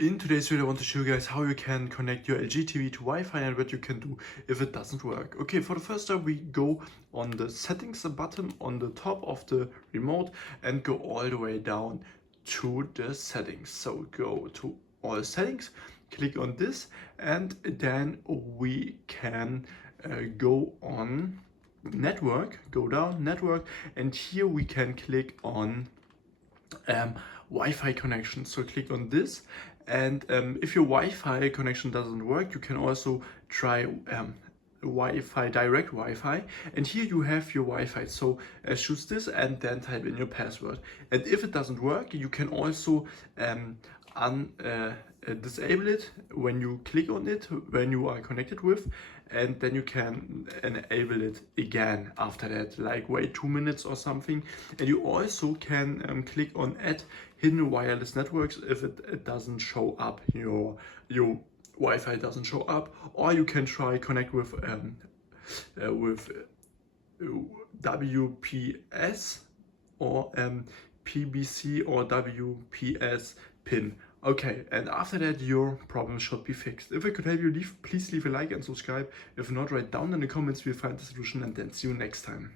In today's video, I want to show you guys how you can connect your LG TV to Wi-Fi and what you can do if it doesn't work. Okay, for the first step, we go on the settings button on the top of the remote and go all the way down to the settings. So go to all settings, click on this, and then we can go on network, go down network, and here we can click on Wi-Fi connection. So click on this, and if your Wi-Fi connection doesn't work, you can also try Wi-Fi, direct Wi-Fi, and here you have your Wi-Fi. So choose this and then type in your password. And if it doesn't work, you can also disable it when you click on it when you are connected with, and then you can enable it again after that, like wait 2 minutes or something. And you also can click on add hidden wireless networks if it doesn't show up, your Wi-Fi doesn't show up. Or you can try connect with WPS or PBC or WPS pin. Okay, and after that your problem should be fixed. If I could help you, please leave a like and subscribe. If not, write down in the comments, we'll find the solution, and then see you next time.